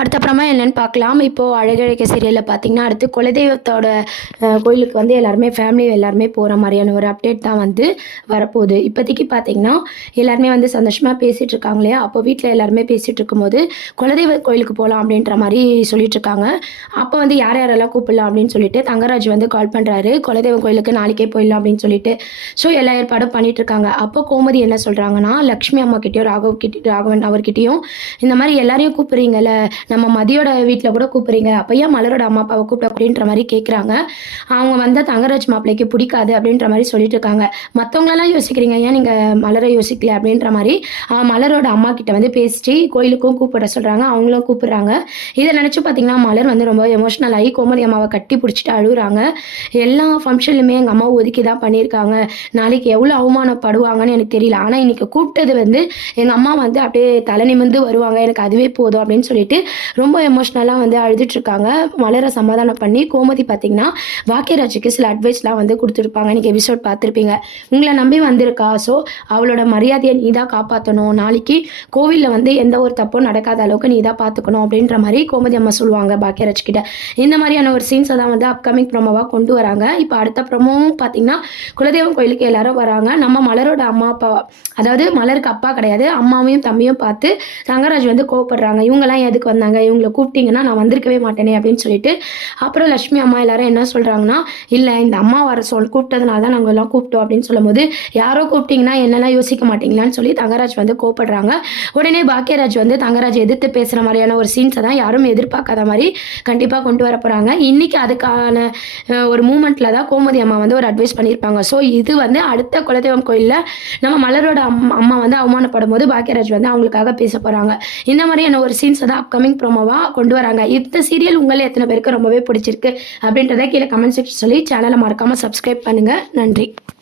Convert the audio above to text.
அடுத்தப்புறமா என்னன்னு பார்க்கலாம். இப்போது அழகழகு சீரியலில் பார்த்தீங்கன்னா, அடுத்து குலதெய்வத்தோட கோயிலுக்கு வந்து எல்லாருமே ஃபேமிலி எல்லாருமே போகிற மாதிரியான ஒரு அப்டேட் தான் வந்து வரப்போகுது. இப்போதைக்கு பார்த்தீங்கன்னா, எல்லாருமே வந்து சந்தோஷமாக பேசிகிட்டு இருக்காங்க இல்லையா? அப்போ வீட்டில் எல்லாருமே பேசிகிட்டு இருக்கும்போது, குலதெய்வ கோயிலுக்கு போகலாம் அப்படின்ற மாதிரி சொல்லிட்டு இருக்காங்க. அப்போ வந்து யார் யாரெல்லாம் கூப்பிடலாம் அப்படின்னு சொல்லிட்டு தங்கராஜ் வந்து கால் பண்ணுறாரு. குலதெய்வ கோயிலுக்கு நாளைக்கே போயிடலாம் அப்படின்னு சொல்லிட்டு. ஸோ எல்லா ஏற்பாடும் பண்ணிட்டு இருக்காங்க. அப்போ கோமதி என்ன சொல்கிறாங்கன்னா, லக்ஷ்மி அம்மா கிட்டேயும் ராகவன் அவர்கிட்டயும் இந்த மாதிரி எல்லாரையும் கூப்பிட்றீங்கல்ல, நம்ம மதியோட வீட்டில் கூட கூப்பிட்றீங்க, அப்போ ஏன் மலரோட அம்மா அப்பாவை கூப்பிட அப்படின்ற மாதிரி கேட்குறாங்க. அவங்க வந்து தங்கராஜ் மாப்பிள்ளைக்கு பிடிக்காது அப்படின்ற மாதிரி சொல்லிட்டு இருக்காங்க. மற்றவங்களெல்லாம் யோசிக்கிறீங்க, ஏன் நீங்கள் மலரை யோசிக்கல அப்படின்ற மாதிரி மலரோட அம்மா கிட்ட வந்து பேசிட்டு கோயிலுக்கும் கூப்பிட சொல்கிறாங்க. அவங்களும் கூப்பிட்றாங்க. இதை நினச்சி பார்த்தீங்கன்னா மலர் வந்து ரொம்ப எமோஷ்னல் ஆகி கோமதி அம்மாவை கட்டி பிடிச்சிட்டு அழுகுறாங்க. எல்லா ஃபங்க்ஷன்லையுமே எங்கள் அம்மாவை ஒதுக்கி தான் பண்ணியிருக்காங்க, நாளைக்கு எவ்வளோ அவமானப்படுவாங்கன்னு எனக்கு தெரியல, ஆனால் இன்றைக்கி கூப்பிட்டது வந்து எங்கள் அம்மா வந்து அப்படியே தலை நிமிர்ந்து வருவாங்க, எனக்கு அதுவே போதும் அப்படின்னு சொல்லிட்டு ரொம்ப எமோஷ்னலாக வந்து அழுதுட்ருக்காங்க. மலரை சமாதானம் பண்ணி கோமதி பார்த்திங்கன்னா பாக்கியராஜுக்கு சில அட்வைஸ்லாம் வந்து கொடுத்துருப்பாங்க. இன்றைக்கி எபிசோட் பார்த்துருப்பீங்க. உங்களை நம்பி வந்திருக்கா, ஸோ அவளோட மரியாதையை நீ தான் காப்பாற்றணும், நாளைக்கு கோவிலில் வந்து எந்த ஒரு தப்பும் நடக்காத அளவுக்கு நீ தான் பார்த்துக்கணும் அப்படின்ற மாதிரி கோமதி அம்மா சொல்லுவாங்க பாக்கியராஜ் கிட்ட. இந்த மாதிரியான ஒரு சீன்ஸை தான் வந்து அப்கமிங் ப்ரோமோவாக கொண்டு வராங்க. இப்போ அடுத்த ப்ரோமோவும் பார்த்திங்கன்னா குலதெய்வம் கோயிலுக்கு எல்லாரும் வராங்க. நம்ம மலரோட அம்மா அப்பா, அதாவது மலருக்கு அப்பா கிடையாது, அம்மாவையும் தம்பியும் பார்த்து தங்கராஜ் வந்து கோவப்படுறாங்க. இவங்கெல்லாம் எதுக்கு வந்தாங்க, இவங்களை கூப்பிட்டிங்கன்னா நான் வந்திருக்கவே மாட்டேனே அப்படின்னு சொல்லிட்டு. அப்புறம் லட்சுமி அம்மா எல்லாரும் என்ன சொல்கிறாங்கன்னா, இல்லை இந்த அம்மா வர கூப்பிட்டதுனால தான் நாங்கள் எல்லாம் கூப்பிட்டோம் அப்படின்னு சொல்லும்போது, யாரோ கூப்பிட்டிங்கன்னா என்னெல்லாம் யோசிக்க மாட்டிங்களான்னு சொல்லி தங்கராஜ் வந்து கோவப்படுறாங்க. உடனே பாக்கியராஜ் வந்து தங்கராஜ் எதிர்த்து பேசுகிற மாதிரியான ஒரு சீன்ஸை தான் யாரும் எதிர்பார்க்காத மாதிரி கண்டிப்பாக கொண்டு வர போகிறாங்க. இன்றைக்கி அதுக்கான ஒரு மூமெண்ட்டில் தான் கோமதி அம்மா வந்து ஒரு அட்வைஸ் பண்ணியிருப்பாங்க. ஸோ இது வந்து அடுத்த குலதெய்வம் கோயிலில் நம்ம மலரோட அம்மா வந்து அவமானப்படும் போது பாக்கியராஜ் வந்து அவங்களுக்காக பேச போகிறாங்க. இந்த மாதிரியான ஒரு சீன்ஸை தான் அப்கமிங் ப்ரோமோவாக கொண்டு வராங்க. இந்த சீரியல் உங்களை எத்தனை பேருக்கு ரொம்பவே பிடிச்சிருக்கு அப்படின்றத கீழே கமெண்ட் செக்ஷன் சொல்லி சேனலை மறக்காமல் சப்ஸ்கிரைப் பண்ணுங்கள். நன்றி.